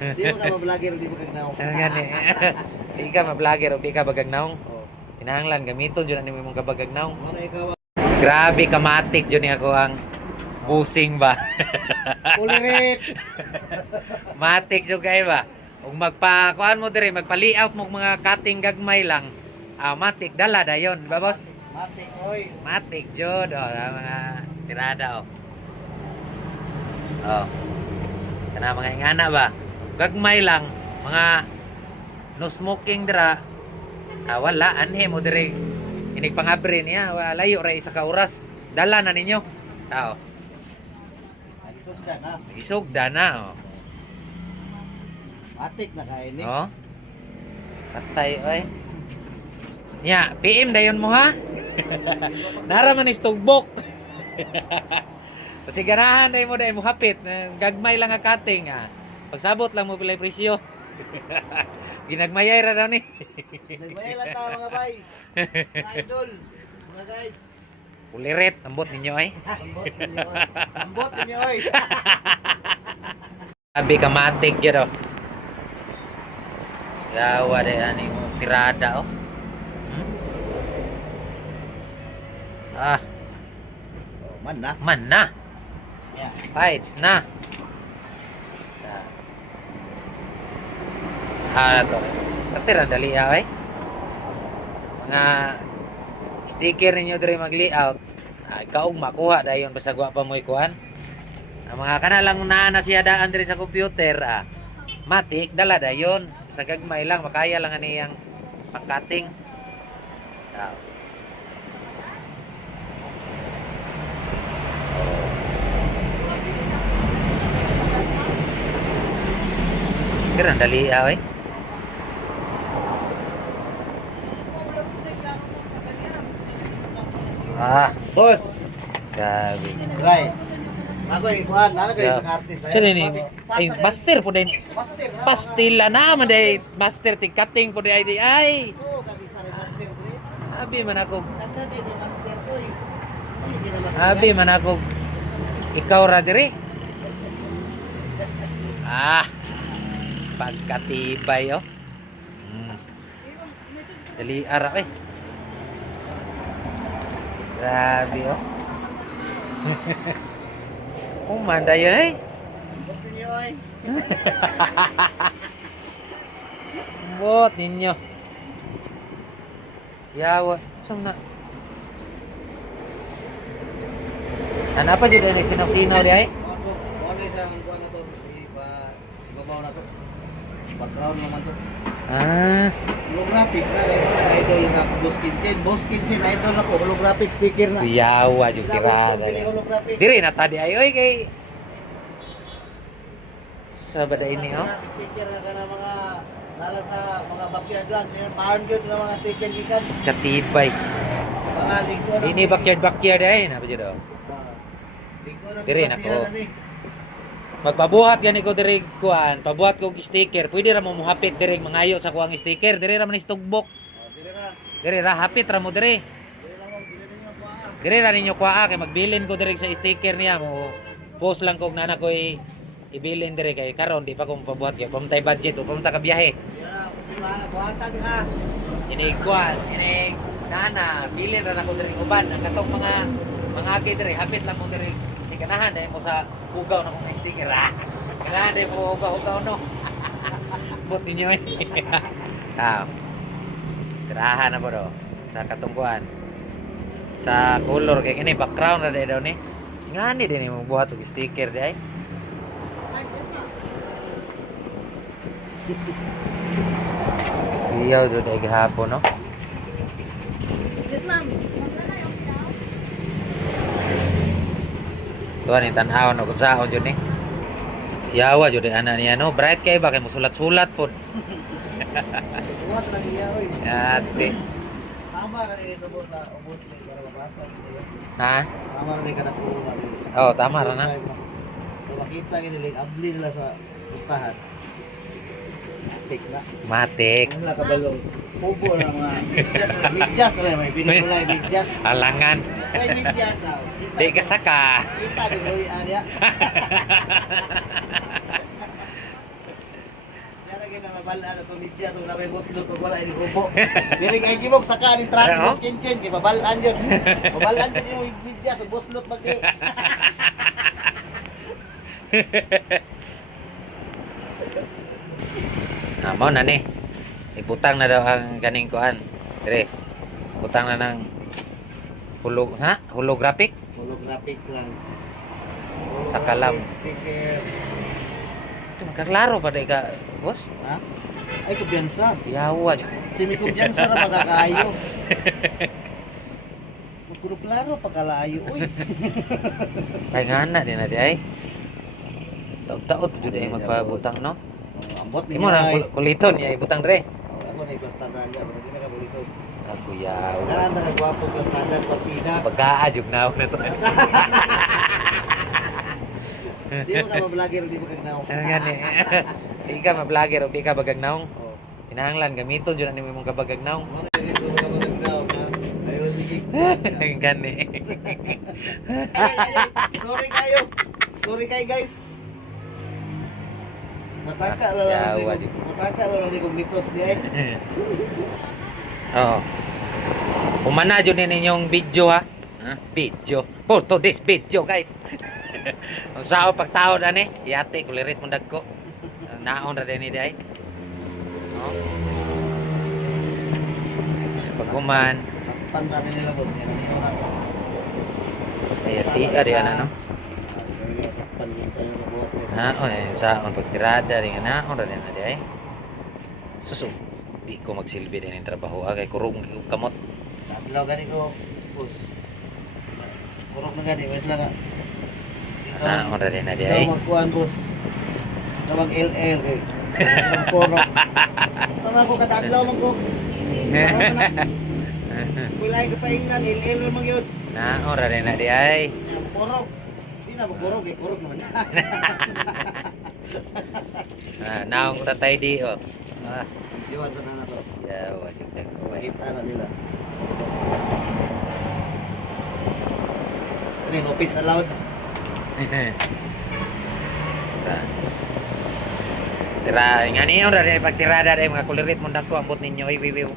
Di mo ka ma-vlogger, di mo kagnaw. Gani. Di ka ma-vlogger o di ka bagagnaw. Oh. Kinahanglan gamiton jud ani imong kabagagnaw. Ano ikaw? Grabe kamatik jud ni ako ang busing ba. Ulirit. Matik jud kay ba. Ug magpa kuan mo dire, magpa-layout mo mga cutting gagmay lang. Ah, matik dala dayon, ba boss? Matik, oy. Matik jud mga tirada Oh. Kana mga ingana ba? Gagmay lang mga no smoking dira. Wala anhe mo dire inig pangabre niya, wala layo ra isa ka oras. Dala na ninyo. Tao. Nagisugdan ha. Isugda na Matik na kain Oh. Patay oy. Nya, PM dayon mo ha. Nara man is tugbok. Kasi ganahan day mo hapit. Gagmay lang ang cutting Pagsabot lang mo pilay presyo. Ginagmayay ra daw ni. Nagmaya lang tao mga bay. Mga idol. Mga guys. Ulirit, ambot ninyo ay. Ambot ninyo oy. Ambot ninyo oy. Sabi ka matik yun Gawa de ani mo tirada Oh, man na. Man na. Yeah. Fights na. To. Katira dali ay. Mga sticker ninyo diri mag-layout. Ikaw makuha dayon basta guwa pa mo ikuan. Ang mga kana lang na siya daan diri sa computer matik dala dayon sa gagmay lang makaya lang ani yang pang-cutting. Kira dali ay. Boss. Grabe. Right. Ako ikuan, nana kayo sa artist. Sino ni? Ay, master po din. Master. Pastila na man day master ting cutting po day ay. Oo, kasi sa master dre. Abi man ako. Nagka kay master ko eh. Hindi na master. Abi man ako. Ikaw ra diri. Pagkatibay Dali ara Grabe Umanda yun Ambot ninyo oy. Bot ninyo. Yawa. Saan na? Ano pa dyan na sinaw-sinaw di ay? Ako, wala siyang kuan na to. Ibabaw na to. Background naman to. Holographic na idol na Boss Kitchen. Boss Kitchen idol ako. Holographic sticker na. Yawa yung tirada. Holographic. Diri na tadi ay oy kay sa bada ini Sticker na ka na mga nala sa mga backyard lang. Pound yun na mga sticker gikan. Katibay. Mga lingko na. Ini backyard ay na pa dyan Lingko na. Diri na ko. Magpabuhat gani ko diri kuan, pabuhat ko og sticker. Pwede ra mo muhapit diri mangayo sa kuang sticker. Diri ra man istugbok. Diri na. Diri ra hapit ra mo diri. Diri ra ninyo kuha kay magbilin ko diri sa sticker niya mo. Post lang kog nana ko ibilin diri kay karon di pa ko pabuhat kay pamtay budget o pamta ka biyahe. Buhatan ka. Ini kuan, ini nana bilin ra nako diri uban ang katong mga agi diri hapit lang mo diri si kanahan dahil mo sa ugaw na kong sticker kanahan dahil mo ugaw no. Bot ninyo tirahan na po do sa katungkuan sa color kay kini background na daw ni ngani din mo buhat og sticker di ay iyaw do day gahapon no. Yes, ma'am. Tuan ni tan-aw no kung saan jud ni. Yawa jud ana niya no, bright kay ba kay musulat-sulat pod. Buhat na niya oy. Ate. Tama ra ni tubos na ubos ni para mabasa. Ha? Tama ra ni kada puro ni. Oh, tama ra na. Makita gini like abli nila sa listahan. Tik na. Matik. Wala ka balong. Pupo na mga midyas na may pinikulay midyas. Alangan. Kay midyas Di ka saka. Kita di boy area. babalaan na itong media. So, nabay boss look, kung wala yung upo. Diri kay Gibog, saka ni truck, Oo. boss Kinchin. Kaya babalaan yun. Babalaan yun yung media. So, boss look, magdi. Mo na ni. Ibutang na daw ang kaning kuan. Dire. Butang na ng holographic Holographic lang. sa kalam. Speaker. Ito magkaklaro pa dai ka, boss. Ha? Ay, kumpiyansa. Yawa. Semi-kumpiyansa na magkakayo. Magkulo klaro, pagkalayo. Uy. Ay ngana din na di ay. Taod-taod jud ay magpabutang no. Ambot ni Imo na kuliton niya ibutang dire. Ako na yung standard niya, pero hindi na kabulisod. Ako yawa. Kailangan na kagwapo yung standard, pasina. Pagkaajog na ako na to. Di mo ka ma-vlogger, di mo kagnaw. Ano gani? Di ka ma-vlogger o di ka bagagnaong. Oo. Hinahanglan gamiton jud ani imong kabagagnaong. Ano na ganito mo ka magagnaw, ha? Ayaw, sige. Gani. Ay, sorry kayo. Sorry kayo, guys. Mataka lang Yawa, lang. Mataka lang lang kung mitos niya eh. Oo. Umana jud ni ninyong video ha. Ha? Video. For today's video guys. Ang sao pagtao na ni, yate kulirit mong dagko. Naon ra din ni day. No? Pagkuman, Saktan natin nila po. Yan ang ina ko. ay tiya di ana no. Saktan din sa yung robot. Naon ay saon pagtirada ring naon ra din na day. Susu. Di ko magsilbi din ang trabaho kay kurong kamot. Tatlaw gani ko. Pus. Kurok na gani. Wait lang. Naon ra din na Ikaw day. magkuhan, boss. Ikaw mag-LL eh. Ang kurok. Sama ko katadlaw man ko. Kulay ko pa ingnan. LL naman yun. Naon ra din na day. Kurok. Hindi na magkurok eh. Kurok naman. Naong tatay di oh. Iwan sa na to. Yawa jud dagko ay. Kita na nila. Ano yung no pits allowed? Tira nga niyo ra din pagtirada day mga kulirit mong dagko ambot ninyo ay wiwiw.